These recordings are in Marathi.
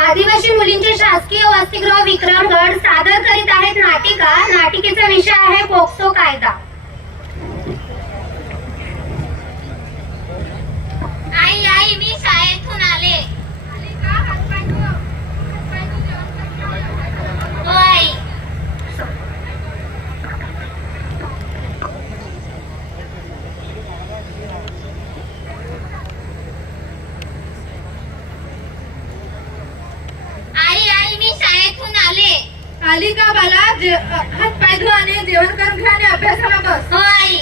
आदिवासी मुलींचे शासकीय वसतिगृह विक्रमगड सादर करीत आहेत नाटिका. नाटिकेचा विषय आहे पोक्सो कायदा. आई आई मी शाळेतून आले. हो आई आई आई मी शाळेतून आले आली का बाला हात पाय धुवा आणि जेवण करून घ्या आणि अभ्यासाला बस. हो आई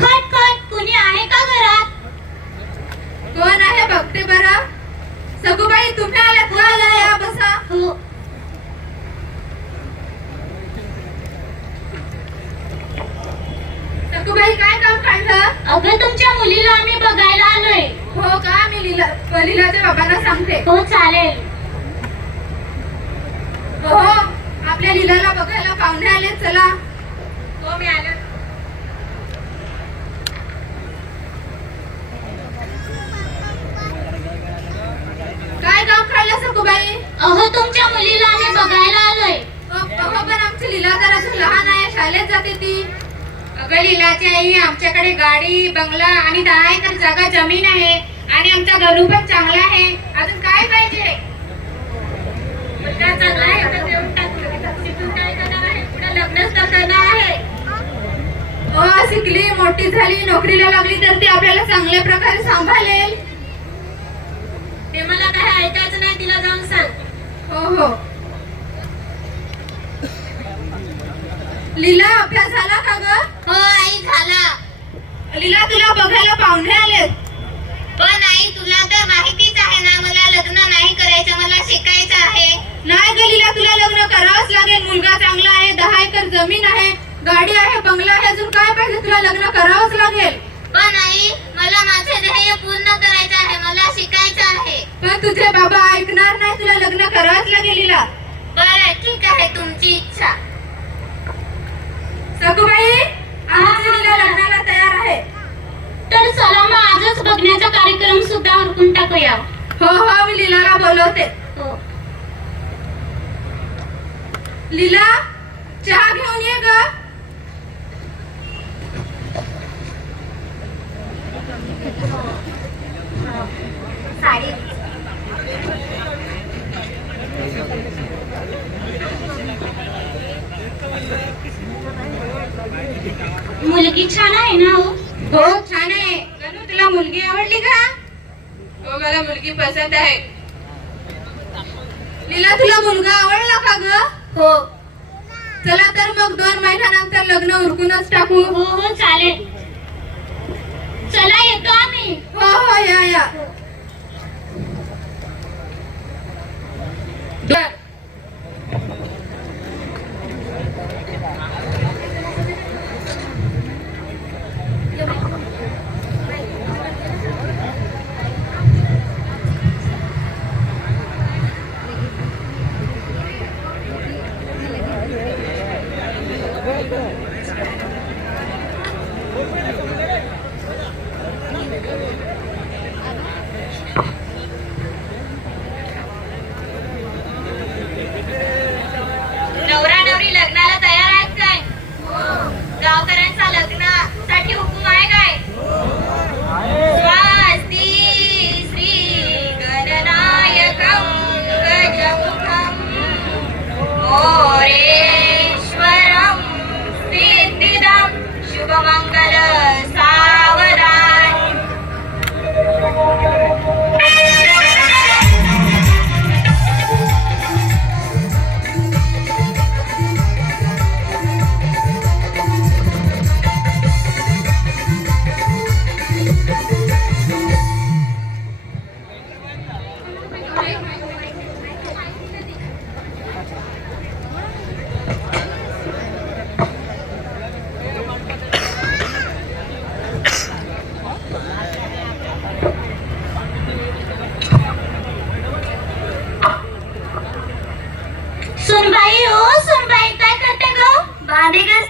खट खट कुणी आहे का घरात? कोण आहे बघते बरं? सगूबाई तुम्ही आलात का? या, या बसा. हो सगूबाई काय काम काढलं अगं तुमच्या मुलीला आम्ही बघायला आलोय. हो का? मी लीला लीलाच्या बाबांना सांगते. हो चालेल. हो हो. आपल्या लीलाला बघायला पाहुणे आले चला. हो मी आले. काय काम काढलं सगूबाई अहो तुमच्या मुलीला आम्ही बघायला आलोय. अहो पण आमची लीला तर अजून लहान आहे शाळेत जाते ती. अगं लीलाची आई आमच्याकडे गाडी बंगला आणि दहा एकर जागा जमीन आहे आणि आमचा गणू पण चांगला आहे. अजून काय पाहिजे? मुलगा चांगला आहे तर देऊन टाकू. शिकून काय करणार आहे? पुढे लग्नच तर करणार आहे. हो शिकली मोठी झाली नोकरीला लागली तर ती आपल्याला चांगल्या प्रकारे सांभाळेल. ते मला काय ऐकायचं नाही तिला जाऊन सांग. हो हो. लीला अभ्यास झाला का ग? हो आई झाला लीला तुला बघायला पाहुणे आलेत. पण आई तुला तर माहितीच आहे ना मला लग्न नाही करायचं मला शिकायचं आहे. नाही ग लीला तुला लग्न करावंच लागेल. मुलगा चांगला आहे दहा एकर जमीन आहे गाडी आहे बंगला आहे अजून काय पाहिजे तुला लग्न करावंच लागेल. पण आई मला माझे ध्येय पूर्ण करायचं आहे मला शिकायचं आहे. पण तुझे बाबा ऐकणार नाही तुला लग्न करावंच लागेल लीला. बरं ठीक आहे तुमची इच्छा सगूबाई आमची लीला लग्नाला तयार आहे तर चला मग आजच बघण्याचा कार्यक्रम सुद्धा उरकून टाकूया हो हो मी लीलाला बोलवते. हो. लीला चहा घेऊन ये ग. मुलगी छान आहे ना हो? हो छान आहे. तुला मुलगी आवडली का? मला मुलगी पसंत आहे. लीला तुला मुलगा आवडला का ग? हो. चला तर मग दोन महिन्यानंतर लग्न उरकूनच टाकू. हो हो चालेल. चला येतो आम्ही. हो हो या या. good.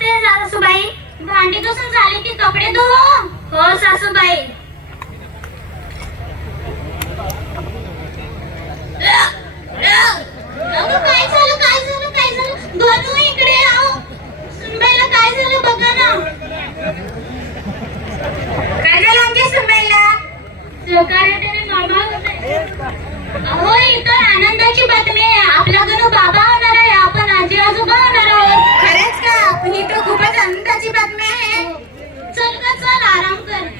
घासते सासूबाई? भांडी घासून झाली की कपडे धुवो हो सासूबाई. अगं, काय झालं काय झालं काय झालं? गणू इकडे आहो सुनबाईला काय झालं बघा ना. काय झालं आमच्या सुनबाईला? सहकार्याने मामा होते. अहो इतर आनंदाची बातमी आहे आपला गणू बाबा होणार आहे आपण आजी आजोबा होणार आहोत खरंच का ही तर खूपच आनंदाची बातमी आहे चल का चल आराम कर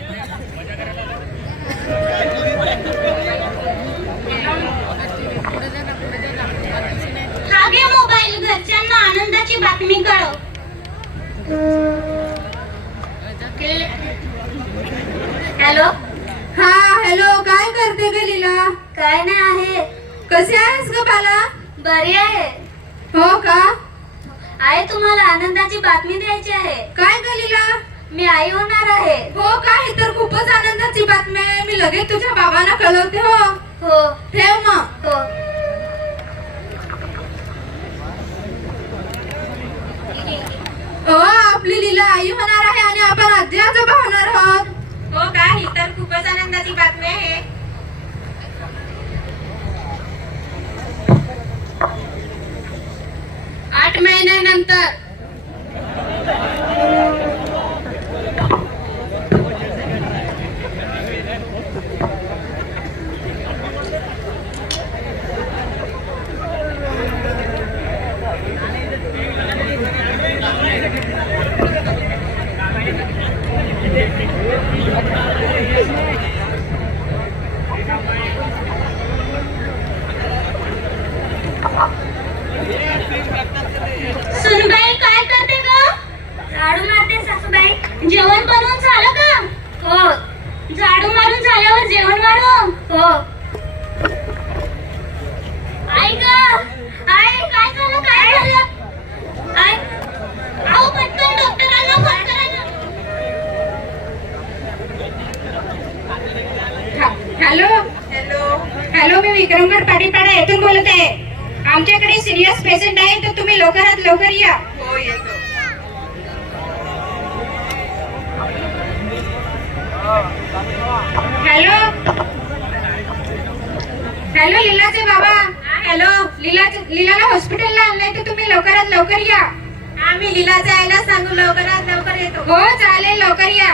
हा घे मोबाईल घरच्यांना आनंदाची बातमी कळव हॅलो हा हॅलो काय करते ग लीला? काय नाही आहे. कशी आहेस ग बाला? बरी आहे. हो का? आहे तुम्हाला आनंदाची बातमी द्यायची आहे. काय ग लीला? मी आई होणार आहे. हो का? ही तर खूपच आनंदाची बातमी आहे. मी लगेच तुझ्या बाबांना कळवते हो. हो. ठेव मग. हो. हो आपली लीला आई होणार आहे आणि आपण आजी आजोबा होणार आहोत हो का ही तर खूपच आनंदाची बातमी आहे. आठ महिन्यानंतर सुनबाई काय करते ग झाडू मारते सासूबाई जेवण बनवून झालं का हो झाडू मारून झाल्यावर जेवण वाढव हो. आई ग. आई काय झालं? काय झालं? आई. आओ पटकन डॉक्टरांना फोन करा ना हॅलो? हॅलो. हॅलो मी विक्रमगड पाटीपाडा येथून बोलत आहे. आमच्याकडे सिरियस पेशंट आहे तर तुम्ही लवकरात लवकर या. हो येतो. हॅलो लीलाचे बाबा. हॅलो लीला लीलाला हॉस्पिटलला आणलंय तर तुम्ही लवकरात लवकर या. आम्ही लीलाच्या आईला सांगू लवकरात लवकर येतो. हो चालेल लवकर या.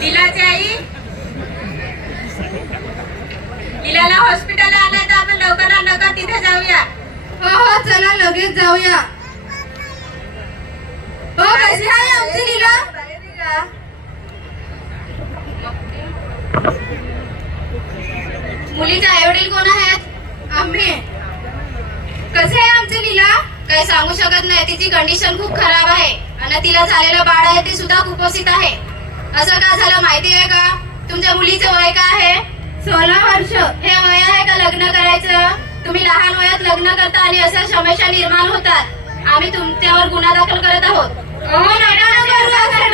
लीलाची आई. लीलाला हॉस्पिटलला आणलंय तर आपण लवकरात लवकर तिथे जाऊया. हो हो चला लगेच जाऊया. हो कशी आहे आमची लीला मुलीचे आई वडील कोण आहेत? आम्ही. कसे आहे आमची लीला? काही सांगू शकत नाही. तिची कंडिशन खूप खराब आहे. आणि तिला झालेलं बाळ आहे ते सुद्धा कुपोषित आहे. असं का झालं माहिती आहे का? तुमच्या मुलीचं वय काय आहे? सोळा वर्ष. हे वय आहे का लग्न करायचं? तुम्ही लहान वयात लग्न करता आणि अशा समस्या निर्माण होतात. आम्ही तुमच्यावर गुन्हा दाखल करत आहोत.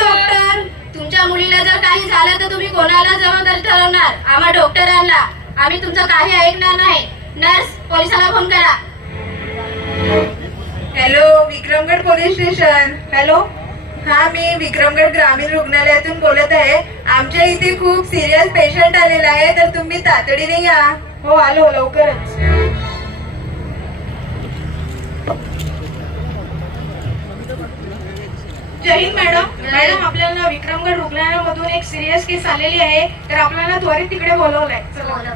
डॉक्टर. तुमच्या मुलीला जर काही झालं तर तुम्ही कोणाला जबाबदार ठरवणार? आम्हा डॉक्टरांना. आम्ही तुमचं काही ऐकणार नाही. नर्स पोलिसाला फोन करा. Hello Vikramgad police station. Hello हा मी विक्रमगड ग्रामीण रुग्णालयातून बोलत आहे. आमच्या इथे खूप सिरियस पेशंट आलेला आहे तर तुम्ही तातडीने या. हो आलो लवकरच. जय हिंद मॅडम. मॅडम आपल्याला विक्रमगड रुग्णालयामधून एक सिरियस केस आलेली आहे. तर आपल्याला त्वरित तिकडे बोलवलंय. चला.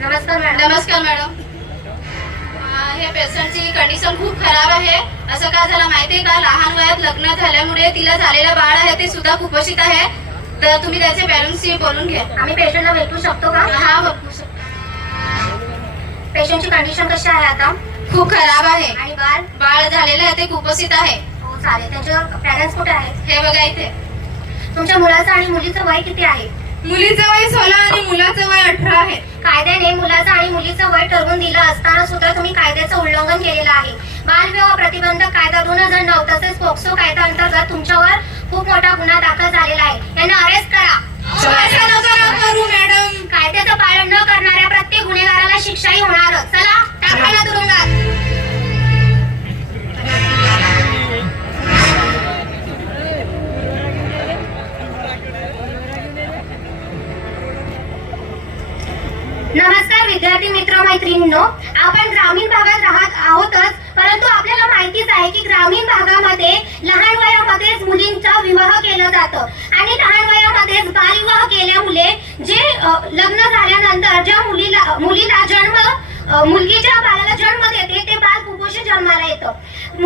नमस्कार मॅडम. नमस्कार मॅडम. हे पेशंटची कंडिशन खूप खराब आहे. असं का झालं माहितीये का? लहान वयात लग्न झाल्यामुळे तिला झालेलं बाळ आहे ते सुद्धा कुपोषित आहे. तर तुम्ही त्याचे पॅरेंट्सशी बोलून घ्या. आम्ही पेशंटला भेटू शकतो का? हा बोलू शकतो. पेशंटची कंडिशन कशी आहे आता? खूप खराब आहे. आणि बाळ? बाळ झालेलं आहे ते कुपोषित आहे. हो चालेल. त्यांचे पॅरेंट्स कुठे आहेत? हे बघा इथे. तुमच्या मुलाचं आणि मुलीचं वय किती आहे? मुलीचं वय सोळा आणि मुलाचं वय अठरा आहे. कायद्याने मुलाचं आणि मुलीचं वय ठरवून दिलं असताना सुद्धा तुम्ही कायद्याचं उल्लंघन केलेलं आहे. बालविवाह प्रतिबंधक कायदा दोन हजार नऊ तसेच पोक्सो कायदा अंतर्गत तुमच्यावर खूप मोठा गुन्हा दाखल झालेला आहे. यांना अरेस्ट करा. कायद्याचं पालन न करणाऱ्या प्रत्येक गुन्हेगाराला शिक्षाही होणार चला टाकायला तुरुंगात. लग्न झाल्यानंतर ज्या मुलीला मुलीला जन्म मुलगीच्या बाळाला जन्म देते ते बाल कुपोषण जन्माला येतं.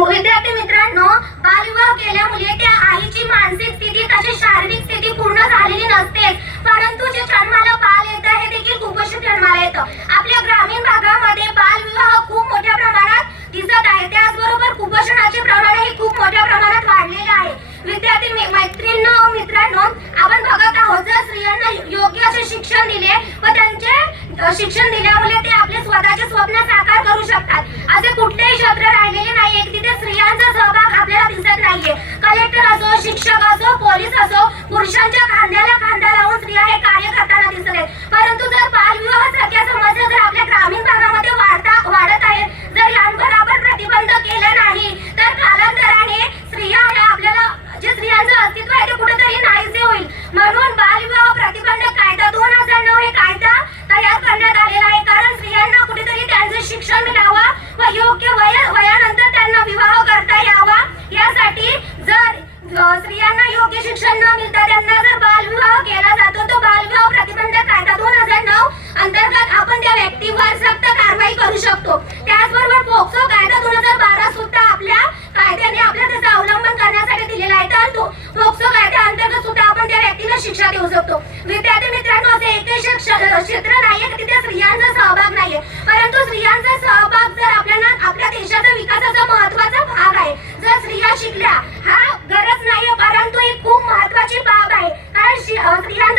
विद्यार्थी मित्रांनो बालविवाह केल्यामुळे त्या आईची मानसिक स्थिती तशी शारीरिक स्थिती पूर्ण झालेली नसते. परंतु जे जन्माला बाल येतं हे देखील कुपोषण जन्माला येतं. आपल्या ग्रामीण भागामध्ये बालविवाह खूप मोठ्या प्रमाणात दिसत आहे. त्याचबरोबर कुपोषणाचे प्रमाण हे खूप मोठ्या प्रमाणात वाढलेले आहे. विद्यार्थी मी- मैत्रिणींनो मित्रांनो आपण बघत आहोत जर स्त्रियांना योग्य असे शिक्षण दिले व त्यांचे अ, शिक्षण दिल्यामुळे ते आपले स्वतःचे स्वप्न साकार करू शकतात. असे कुठलेही क्षेत्र राहिलेले नाहीये. एक तिथे स्त्रियांचा सहभाग आपल्याला दिसत नाहीये. कलेक्टर असो शिक्षक असो पोलीस असो पुरुषांच्या खांद्याला खांदा लावून स्त्रिया हे कार्य करताना दिसत आहेत. परंतु जर बालविवाह सारख्या समस्या जर आपल्या ग्रामीण भागामध्ये वाढता वाढत आहेत जर यांवर आपण प्रतिबंध केलं नाही तर कालांतराने स्त्रिया ह्या आपल्याला जे स्त्रियांचं अस्तित्व आहे ते कुठेतरी नाहीसे होईल. म्हणून बालविवाह प्रतिबंध कायदा दोन हजार नऊ हे कायदा तयार करण्यात आलेला आहे. कारण स्त्रियांना कुठेतरी त्यांचे शिक्षण मिळावं व योग्य वय वयानंतर त्यांना विवाह करता यावा. यासाठी जर स्त्रियांना योग्य शिक्षण न मिळता त्यांना जर बालविवाह केला जातो तो बालविवाह प्रतिबंध कायदा दोन हजार नऊ अंतर्गत आपण त्या व्यक्तीवर सक्त कारवाई करू शकतो. त्याचबरोबर पोक्सो कायदा दोन हजार बारा सुद्धा आपल्या कायद्याने आपल्या त्याचा अवलंबन करण्यासाठी दिलेला आहे. तर तो पोक्सो कायद्या अंतर्गत सुद्धा आपण त्या व्यक्तीला शिक्षा देऊ शकतो. विद्यार्थी मित्रांनो असे एकही क्षेत्र नाहीये की तिथे स्त्रियांचा सहभाग नाहीये. परंतु स्त्रियांचा सहभाग जर आपल्याला आपल्या देशाचा विकासाचा महत्त्वाचा भाग आहे जर स्त्रिया शिकल्या हा गरज नाहीये परंतु ही खूप महत्वाची बाब आहे. कारण स्त्रिया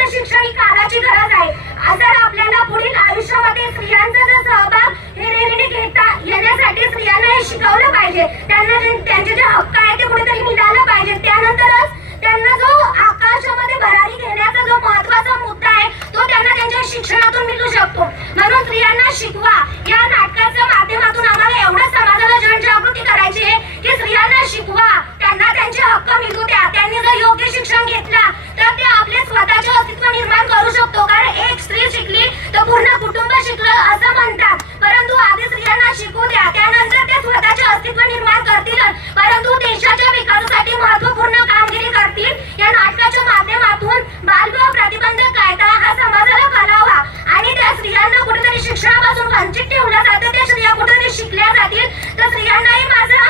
लांचित ठेवल्या जातात त्या स्त्रिया कुठे शिकल्या जातील तर स्त्रियांनाही माझं